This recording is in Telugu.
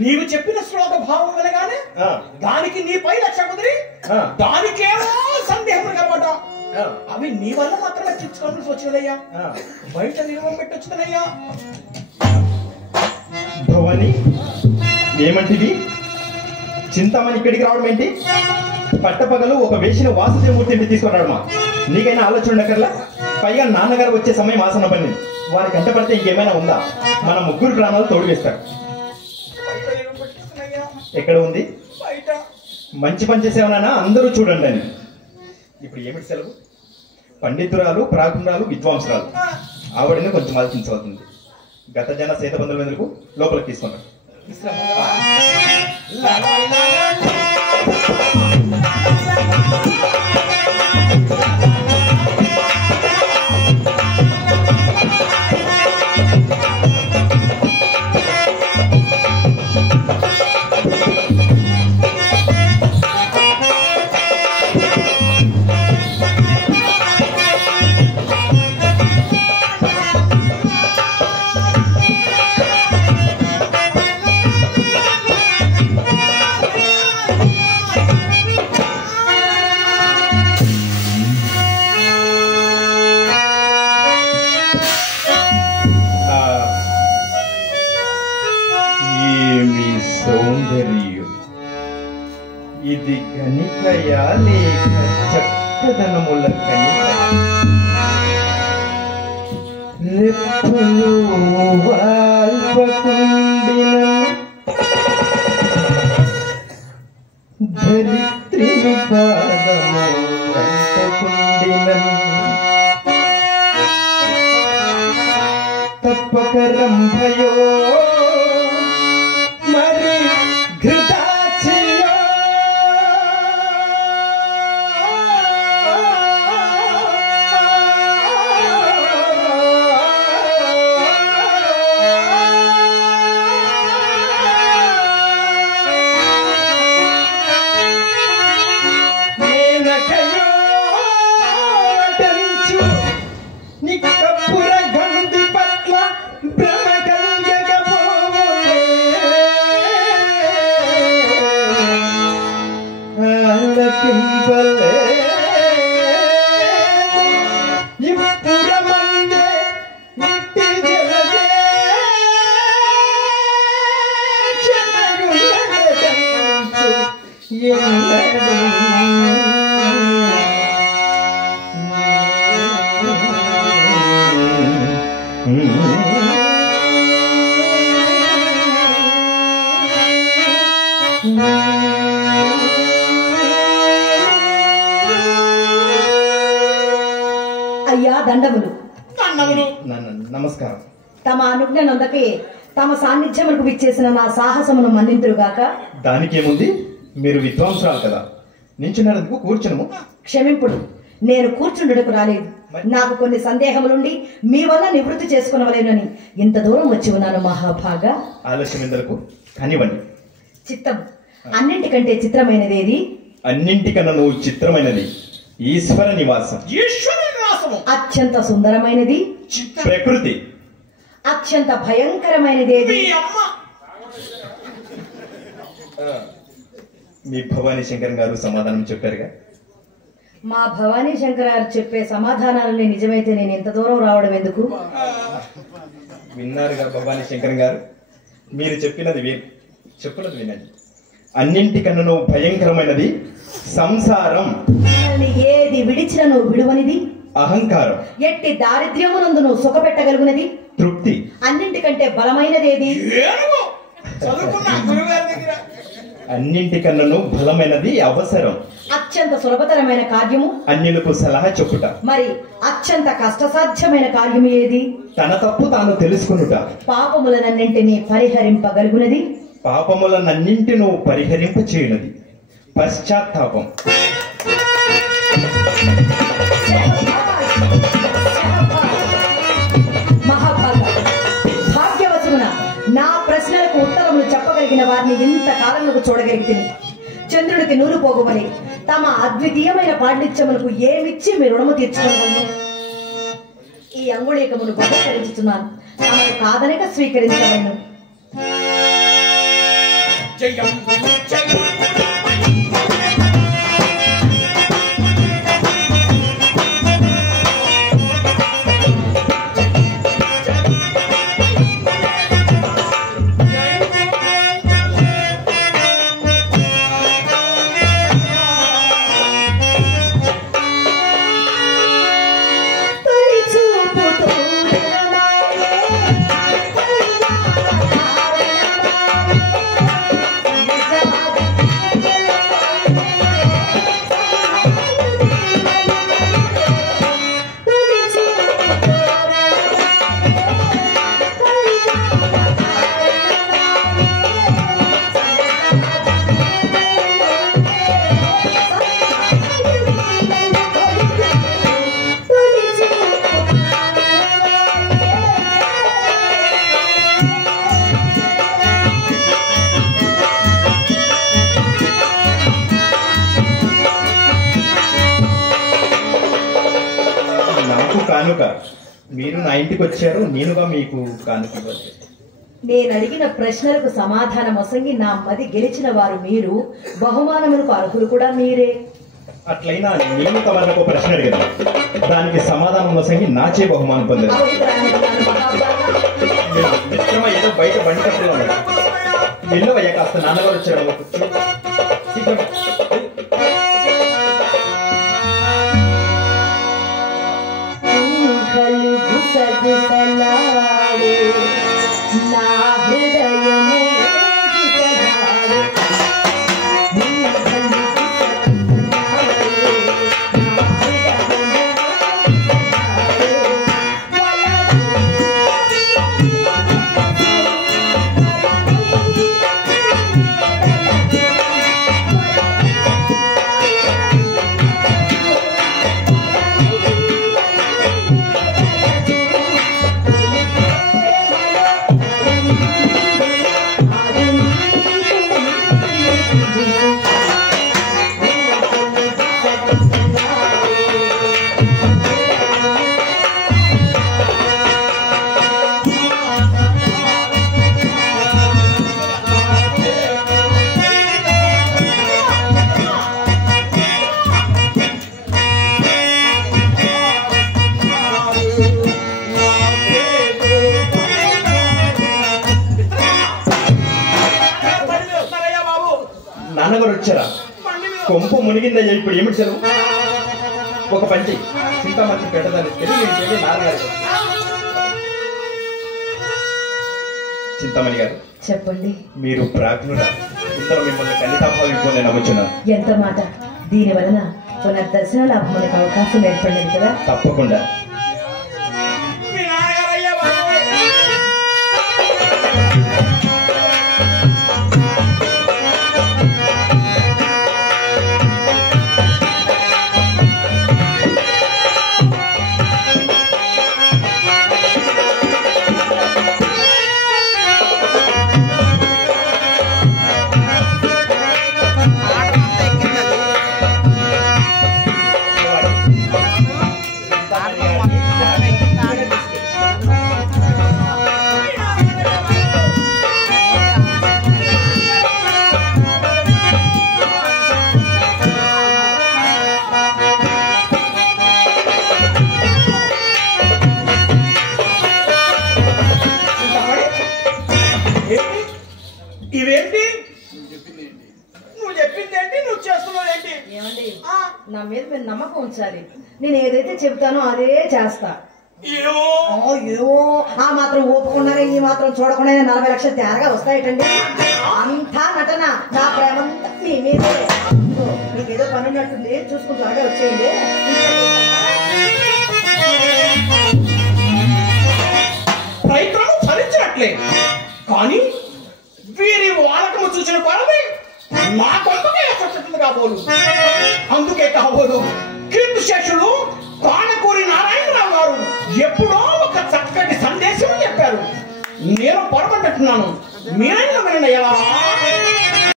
నీవు చెప్పిన శ్లోక భావం వినగానే దానికి నీపై లక్ష కుదిరి దానికేమో సందేహం కనబడ్డ అవి నీ వల్ల మాత్రమే తెచ్చుకోవాల్సి వచ్చినదయ్యా. బయట నియమం పెట్టొచ్చుదయ్యా. భవాని ఏమంటిది? చింతామణి ఇక్కడికి రావడం ఏంటి? పట్టపగలు ఒక వేసిన వాసుదేవమూర్తి ఇంటికి తీసుకురావడమా? నీకైనా ఆలోచన ఉండకర్లా? పైగా నాన్నగారు వచ్చే సమయం ఆసన పని. వారి కంట పడితే ఇంకేమైనా ఉందా? మన ముగ్గురు ప్రాణాలు తోడు వేస్తారు. ఎక్కడ ఉంది? మంచి పని చేసేవనా అందరూ చూడండి అని. ఇప్పుడు ఏమిటి సెలవు? పండితురాలు, ప్రాజ్ఞురాలు, విద్వాంసురాలు ఆవిడని కొంచెం ఆలోచించవలసింది. గత జన సేతబంధుల మీదకు లోపలికి తీసుకుంటారు. ఇది కనికయా లేక చక్కదనముల కనిక? రెప్పలు వాల్పకుండిన ధరిత్రి పాదము అంటకుండిన తప్పక రంభయో మరి ఘృతాచియో అయ్యా దండములు. నమస్కారం. తమ అనుజ్ఞ నొందకే తమ సాన్నిధ్యములకు విచ్చేసిన నా సాహసమును మన్నింతురుగాక. దానికేముంది? మీరు విద్వాంసురాలు కదా, నించున్నందుకు కూర్చును. క్షమింపుడు, నేను కూర్చుండుటకు రాలేదు. నాకు కొన్ని సందేహములుండి మీ వల్ల నివృత్తి చేసుకునవలేనని ఇంత దూరం వచ్చి ఉన్నాను మహాభాగా. ఆలస్యం ఎందుకు? కానివ్వండి. చిత్తం అన్నింటికంటే చిత్రమైనదేది? అన్నింటికన్నా నువ్వు చిత్రమైనది ఈశ్వర నివాసం. అత్యంత సుందరమైనది ప్రకృతి. అత్యంత భయంకరమైనదేది? మీ భవానీ శంకర్ గారు సమాధానం చెప్పారుగా. మా భవానీ శంకర్ గారు చెప్పే సమాధానాలని నిజమైతే నేను ఇంత దూరం రావడం ఎందుకు? విన్నారుగా భవానీ శంకర్ గారు, మీరు చెప్పినది చెప్పున్నది వినండి. అన్నింటికన్నా నువ్వు భయంకరమైనది సంసారం. ఏది విడిచిన నువ్వు విడువనిది? అహంకారం. ఎట్టి దారిద్ర్యమునందు నువ్వు సుఖపెట్టగలుగునది? తృప్తి. అన్నింటికంటే బలమైనదేది? అన్నింటికన్నా బలమైనది అవసరం. అత్యంత సులభతరమైన కార్యము అన్యులకు సలహా చెప్పుట. మరి అత్యంత కష్టసాధ్యమైన కార్యము ఏది? తన తప్పు తాను తెలుసుకునుట. పాపములనన్నింటినీ పరిహరింపగలుగునది? పాపములనన్నింటి నువ్వు పరిహరింప చేయనది పశ్చాత్తాపం. మహాభాగ భాగ్యవశమున నా ప్రశ్నలకు ఉత్తరములు చెప్పగలిగిన వారిని ఇంత కాలములకు చూడగలిగితే చంద్రుడికి నూలు పోగవలే తమ అద్వితీయమైన పాండిత్యములకు ఏమిచ్చి మీ రుణము తీర్చుకోగలను. ఈ అంగుళీకమును బహుకరించుతున్నాను. తమను కాదనక స్వీకరించవలను. జయం జయం కానుక మీరు నా ఇంటికి వచ్చారు, నేనుగా మీకు కానుక ఇవ్వాలి. నేను అడిగిన ప్రశ్నలకు సమాధానం వసంగి నా మది గెలిచిన వారు మీరు, బహుమానములకు అర్హులు కూడా మీరే. అట్లయినా నేను తమకు ప్రశ్న అడిగాను, దానికి సమాధానం వసంగి నాచే బహుమానం పొందారు. మిత్రమా ఏదో బయట బండి కట్టులో వెళ్ళవయ్యా, కాస్త నాన్నగారు వచ్చారు. నా హృదయము నాన్నగారు వచ్చారా? కొంపు మునిగిందయ్యా. ఇప్పుడు ఏమిటి సెలవు? ఒక పంచి చింతామణి పెట్టదాన్ని తెలియదు నాన్నగారు. చింతామణి గారు చెప్పండి. మీరు ప్రాజ్ఞుడా? ఇద్దరు మిమ్మల్ని కన్నితాభావం నేను నమ్ముచున్నాను. ఎంత మాట! దీని వలన పునర్దర్శన లాభములకు అవకాశం ఏర్పడింది కదా. తప్పకుండా. ఇవేంటి? నువ్వు చెప్పింది ఏంటి? నువ్వు చేస్తున్నావు ఏంటి? ఏమండి, నా మీద మీరు నమ్మకం ఉంచాలి. నేను ఏదైతే చెప్తానో అదే చేస్తా. ఏవో ఆ మాత్రం ఒప్పుకున్నారే, ఈ మాత్రం చూడకుండా 40 లక్షలు తేరగా వస్తాయటండి. అంతా నటన. నా ప్రేమంతా మీ మీదే. మీకేదో పని ఉన్నట్టుంది, చూసుకుని త్వరగా వచ్చేయండి. ప్రయత్నం ఫలించినట్లే, కానీ వీరి వాలకము చూసిన కొలది నా కొంతగా ఎక్కడుంది కాబోలు. అందుకే కాబోలు కీర్తిశేషులు కానకూరి నారాయణరావు గారు ఎప్పుడో ఒక చక్కటి సందేశం చెప్పారు. నేను పొరపట్టున్నాను. మీరైనా వినండి. ఎలా